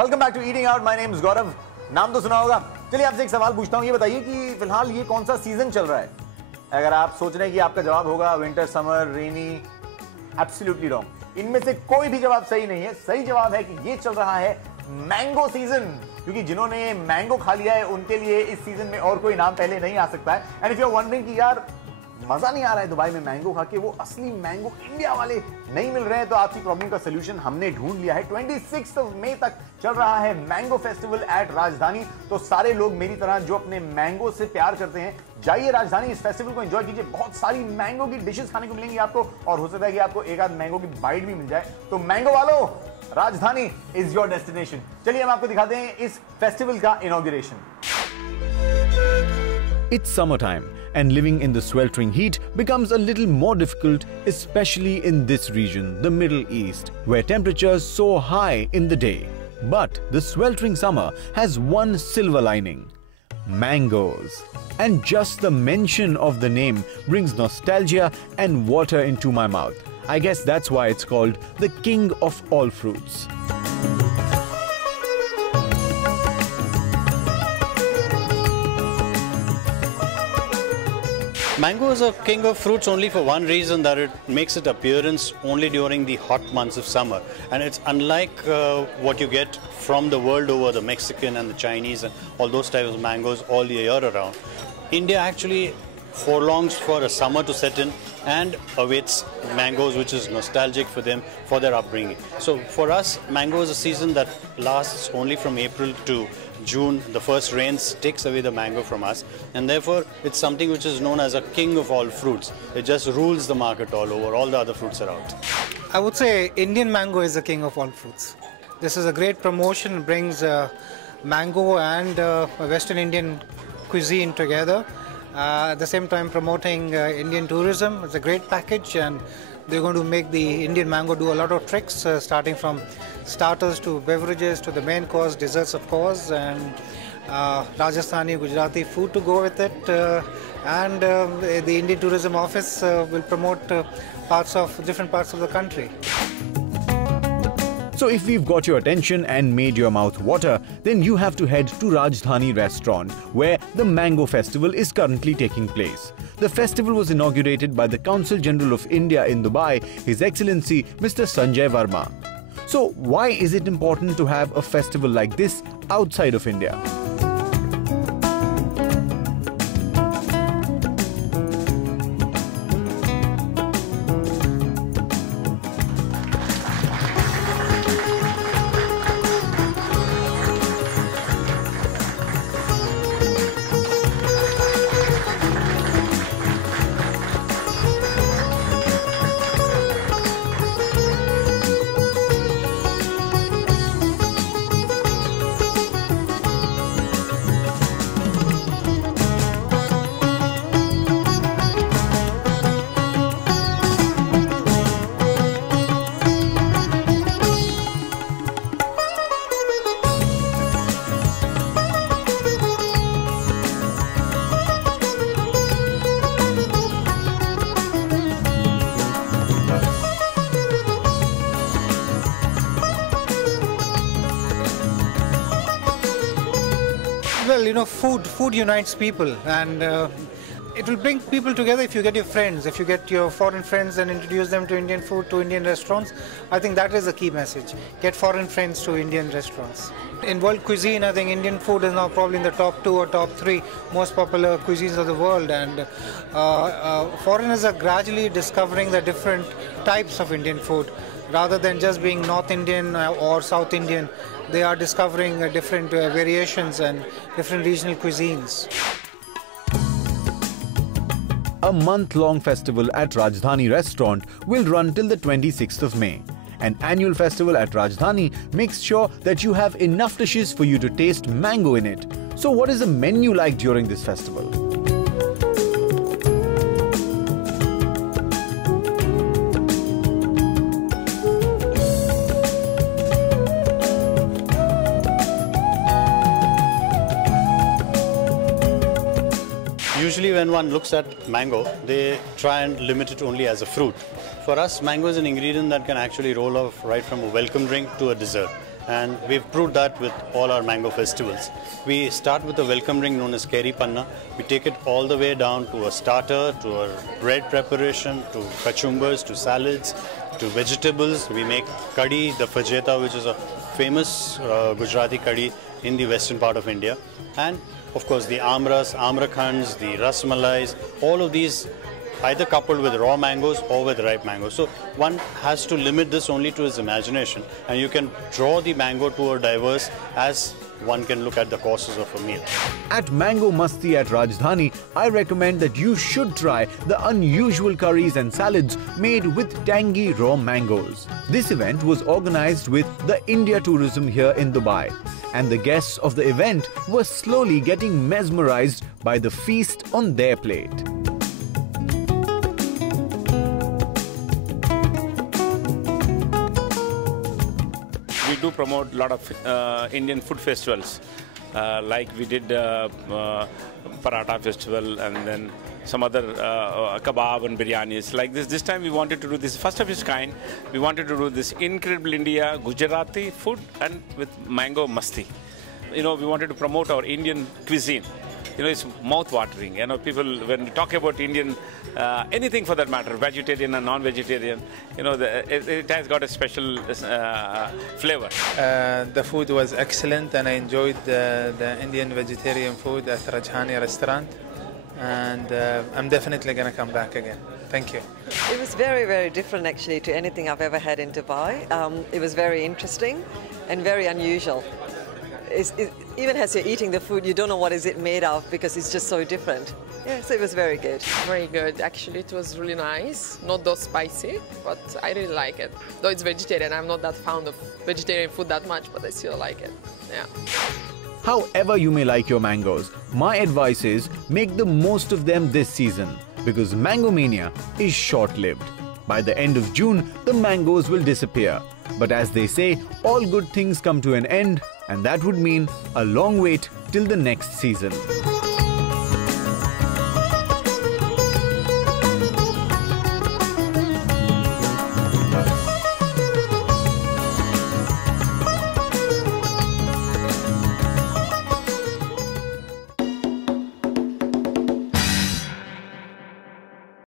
Welcome back to eating out. My name is Gaurav. नाम तो सुना होगा। चलिए आपसे एक सवाल पूछता हूं, ये बताइए कि फिलहाल ये कौन सा सीजन चल रहा है? अगर आप सोच रहे हैं कि आपका जवाब होगा विंटर, समर, रेनी, एब्सोल्युटली रॉन्ग। इनमें से कोई भी जवाब सही नहीं है। सही जवाब है कि ये चल रहा है मैंगो सीजन, क्योंकि जिन्होंने मैंगो खा लिया है उनके लिए इस सीजन में और कोई नाम पहले नहीं आ सकता है। And if you are wondering कि यार मजा नहीं आ रहा है दुबई में मैंगो खा के, वो असली मैंगो इंडिया वाले नहीं मिल रहे हैं, तो आपकी प्रॉब्लम का सोल्यूशन हमने ढूंढ लिया है। 26 मई तक चल रहा है मैंगो फेस्टिवल एट राजधानी। तो सारे लोग मेरी तरह जो अपने मैंगो से प्यार करते हैं, जाइए राजधानी, इस फेस्टिवल को एंजॉय कीजिए। बहुत सारी मैंगो की डिशेस खाने को मिलेंगी आपको, और हो सकता है कि आपको एक आध मैंगो की बाइट भी मिल जाए। तो मैंगो वालों, राजधानी इज योर डेस्टिनेशन। चलिए हम आपको दिखाते हैं इस फेस्टिवल का inauguration. It's summertime, and living in the sweltering heat becomes a little more difficult, especially in this region, the Middle East, where temperatures soar high in the day. But the sweltering summer has one silver lining: mangoes. And just the mention of the name brings nostalgia and water into my mouth. I guess that's why it's called the king of all fruits. Mango is a king of fruits only for one reason, that it makes its appearance only during the hot months of summer, and it's unlike what you get from the world over, the Mexican and the Chinese and all those types of mangoes all the year around. India actually forlongs for a summer to set in and awaits mangoes, which is nostalgic for them, for their upbringing. So for us, mango is a season that lasts only from April to June. The first rains takes away the mango from us, and therefore it's something which is known as a king of all fruits. It just rules the market all over. All the other fruits are out. I would say Indian mango is the king of all fruits. This is a great promotion. It brings mango and Western Indian cuisine together. At the same time promoting Indian tourism. It's a great package, and they're going to make the Indian mango do a lot of tricks, starting from starters to beverages to the main course, desserts of course, and Rajasthani, Gujarati food to go with it. And the Indian Tourism Office will promote different parts of the country. So if we've got your attention and made your mouth water, then you have to head to Rajdhani Restaurant, where the Mango Festival is currently taking place. The festival was inaugurated by the Consul General of India in Dubai, His Excellency Mr. Sanjay Verma. So why is it important to have a festival like this outside of India? Well, you know, food unites people, and it will bring people together if you get your friends, if you get your foreign friends and introduce them to Indian food, to Indian restaurants. I think that is the key message. Get foreign friends to Indian restaurants. In world cuisine, I think Indian food is now probably in the top 2 or top 3 most popular cuisines of the world, and foreigners are gradually discovering the different types of Indian food. Rather than just being North Indian or South Indian, they are discovering different variations and different regional cuisines. A month-long festival at Rajdhani Restaurant will run till the 26th of May. An annual festival at Rajdhani makes sure that you have enough dishes for you to taste mango in it. So what is the menu like during this festival? Usually when one looks at mango, they try and limit it only as a fruit. For us, mango is an ingredient that can actually roll off right from a welcome drink to a dessert. and we've proved that with all our mango festivals. We start with a welcome drink known as Keri Panna. We take it all the way down to a starter, to a bread preparation, to kachumbars, to salads, to vegetables. We make kadhi, the fajeta, which is a famous Gujarati kadhi in the western part of India, and of course the amras, amrakhands, the rasmalais, all of these either coupled with raw mangoes or with ripe mangoes. So one has to limit this only to his imagination, and you can draw the mango tour diverse as one can look at the courses of a meal. At Mango Masti at Rajdhani, I recommend that you should try the unusual curries and salads made with tangy raw mangoes. This event was organized with the India Tourism here in Dubai, and the guests of the event were slowly getting mesmerized by the feast on their plate. We do promote a lot of Indian food festivals, like we did Paratha festival and then some other kebab and biryanis. Like this time we wanted to do this first of its kind. We wanted to do this Incredible India Gujarati food and with Mango Masti. You know, we wanted to promote our Indian cuisine. You know, it's mouth-watering. You know, people, when we talk about Indian, anything for that matter, vegetarian and non-vegetarian, you know, it has got a special flavor. The food was excellent, and I enjoyed the Indian vegetarian food at Rajdhani restaurant. And I'm definitely going to come back again. Thank you. It was very, very different actually to anything I've ever had in Dubai. It was very interesting and very unusual. Even as you're eating the food, you don't know what is it made of because it's just so different. Yeah, so it was very good. Very good. Actually, it was really nice. Not that spicy, but I really like it. Though it's vegetarian, I'm not that fond of vegetarian food that much, but I still like it. Yeah. However you may like your mangoes, my advice is make the most of them this season, because Mango Mania is short-lived. By the end of June, the mangoes will disappear. But as they say, all good things come to an end, and that would mean a long wait till the next season.